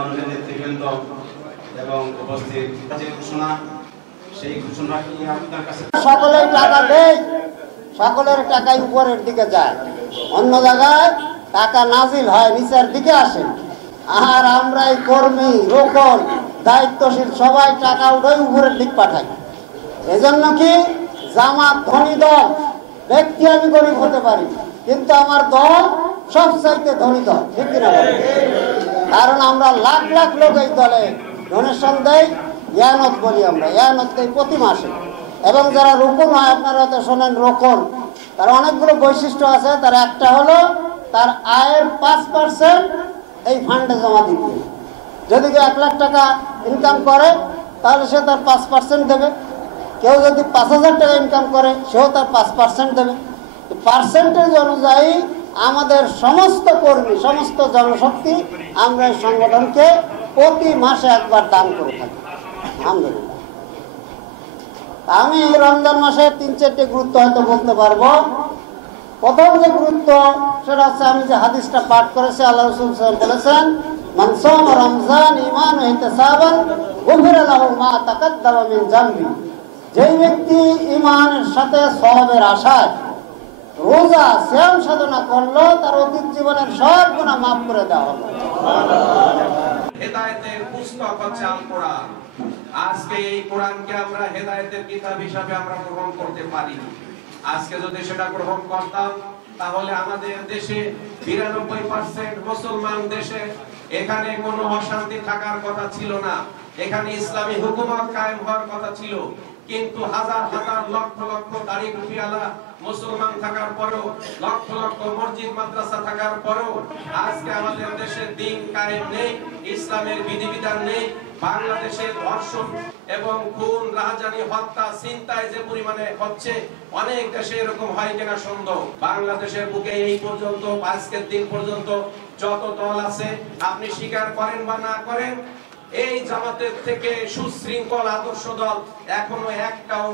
আমাদের নেতৃবৃন্দ এবং উপস্থিত যে ঘোষণা সেই ঘোষণা কি আপনার কাছে সকলের টাকা দেয়, সকলের টাকাই উপরের দিকে যায়, অন্য জায়গায় টাকা নাজিল হয় নিচের দিকে আসে। আর আমরা এই কর্মী রোকন দায়িত্বশীল সবাই টাকা উঠে উপরের দিক পাঠাই। এজন্য কি জামাত ধনী দল, ব্যক্তি আমি গরিব হতে পারি, কিন্তু আমার দল সবচাইতে ধনী দল, ঠিক কিনা বলেন? কারণ আমরা লাখ লাখ লোক এই দলে ডোনেশন দেয়, ইয়ানত বলি আমরা, ইয়ানত দেয় প্রতি মাসে। এবং যারা রোকন হয়, আপনারা হয়তো শোনেন রোকন, তার অনেকগুলো বৈশিষ্ট্য আছে। তার একটা হলো তার আয়ের 5% এই ফান্ডে জমা দিতে। যদি কেউ 1 লাখ টাকা ইনকাম করে তাহলে সে তার 5% দেবে। কেউ যদি 5,000 টাকা ইনকাম করে সেও তার 5% দেবে। পার্সেন্টেজ অনুযায়ী আমাদের সমস্ত কর্মী, সমস্ত জনশক্তি আমরা এই সংগঠনকে প্রতি মাসে একবার দান করে থাকি, আলহামদুলিল্লাহ। আমি রমজান মাসে 3-4টি গুরুত্ব হয়তো বলতে পারবো। প্রথম যে গুরুত্ব সেটা হচ্ছে, আমি যে হাদিসটা পাঠ করেছি, আল্লাহ রাসূল বলেছেন, মান সামা রমজান ঈমানান ওয়া ইহতিসাবান গুফিরা লাহু মা তাকাদ্দামা মিন যামবি। যেই ব্যক্তি ঈমানের সাথে সওয়াবের আশায় রোজা সিয়াম সাধনা করলো, তার অতীত জীবনের সব গুনাহ মাফ করে দেওয়া হলো। হেদায়েতের পুস্তক হচ্ছে আল কোরআন। আজকে এই কোরআনকে আমরা হেদায়েতের কিতাব হিসাবে আমরা গ্রহণ করতে পারি। আজকে যদি সেটা গ্রহণ করতাম তাহলে আমাদের দেশে 92% মুসলমান দেশে এখানে কোনো অশান্তি থাকার কথা ছিল না, এখানে ইসলামী হুকুমত কায়েম হওয়ার কথা ছিল। কিন্তু হাজার হাজার লক্ষ লক্ষ দাড়ি টুপিওয়ালা মুসলমান থাকার পরেও, লক্ষ লক্ষ মসজিদ মাদ্রাসা থাকার পরেও আজকে আমাদের দেশে দ্বীন কায়েম নেই, ইসলামের বিধিবিধান নেই। বাংলাদেশে ধর্ষণ এবং খুন, রাহাজানি, হত্যা, ছিনতাই যে পরিমাণে হচ্ছে, অনেক দেশে এরকম হয় কিনা সন্দেহ। বাংলাদেশের বুকে এই পর্যন্ত, আজকের দিন পর্যন্ত যত দল আছে, আপনি স্বীকার করেন বা না করেন, এই জামাতের থেকে সুশৃঙ্খল আদর্শ দল এখনো একটাও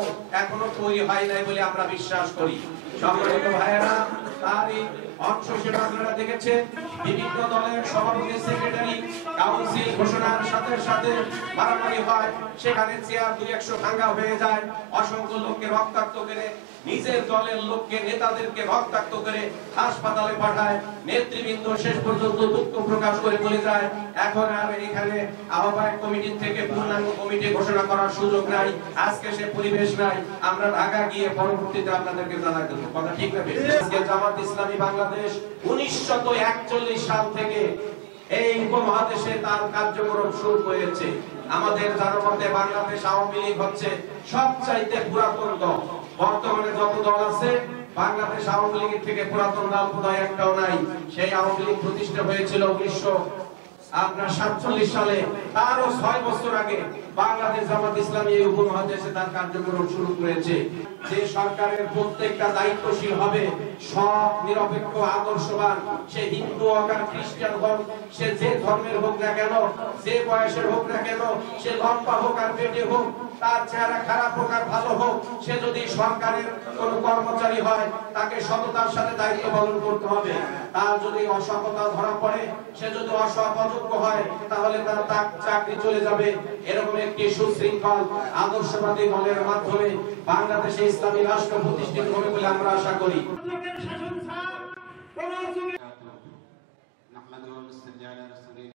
তৈরি হয় নাই বলে আমরা বিশ্বাস করি। সম্মানিত ভাইয়েরা, তারই অংশ হিসেবে আপনারা দেখেছেন বিভিন্ন দলের সভাপতি, সেক্রেটারি, কাউন্সিল ঘোষণার সাথে সাথে মারামারি হয়, সেখানে চেয়ার 200 ভাঙা হয়ে যায়, অসংখ্য লোককে রক্তাক্ত করে, নিজের দলের লোককে, নেতাদেরকে রক্তাক্ত করে হাসপাতালে পাঠায়। নেতৃবৃন্দ শেষ পর্যন্ত দুঃখ প্রকাশ করে বলে যায়, এখন আর এখানে আহ্বায়ক কমিটি থেকে পূর্ণাঙ্গ কমিটি ঘোষণা করার সুযোগ নাই, আজকে সে পরিবেশ নাই, আমরা ঢাকা গিয়ে পরবর্তীতে আপনাদেরকে জানাই দেব। কথা ঠিক না? আজকে জামাত ইসলামী বাংলাদেশ 1941 সাল থেকে এই উপমহাদেশে তার কার্যক্রম শুরু হয়েছে। আমাদের জানামতে বাংলাদেশ আওয়ামী লীগ হচ্ছে সবচাইতে পুরাতন দল। বর্তমানে যত দল আছে, বাংলাদেশ আওয়ামী লীগের থেকে পুরাতন দল বোধহয় একটাও নাই। সেই আওয়ামী লীগ প্রতিষ্ঠা হয়েছিল 1947 সালে। তারও 6 বছর আগে বাংলাদেশ জামাত ইসলামী এই উপমহাদেশে তার কার্যক্রম শুরু করেছে। যে সরকারের প্রত্যেকটা দায়িত্বশীল হবে সৎ, নিরপেক্ষ, আদর্শবান, সে হিন্দু হোক আর খ্রিস্টান হোক, সে যে ধর্মের হোক না কেন, যে বয়সের হোক না কেন, সে লম্বা হোক আর পেটে হোক, তার চেহারা খারাপ হোক আর ভালো হোক, সে যদি সরকারের কোন কর্মচারী হয় তাকে সততার সাথে দায়িত্ব পালন করতে হবে। তার যদি অসততা ধরা পড়ে, সে যদি অযোগ্য হয়, তাহলে তার চাকরি চলে যাবে। এরকম একটি সুশৃঙ্খল আদর্শবাদী দলের মাধ্যমে বাংলাদেশে ইসলামী রাষ্ট্র প্রতিষ্ঠিত হবে বলে আমরা আশা করি।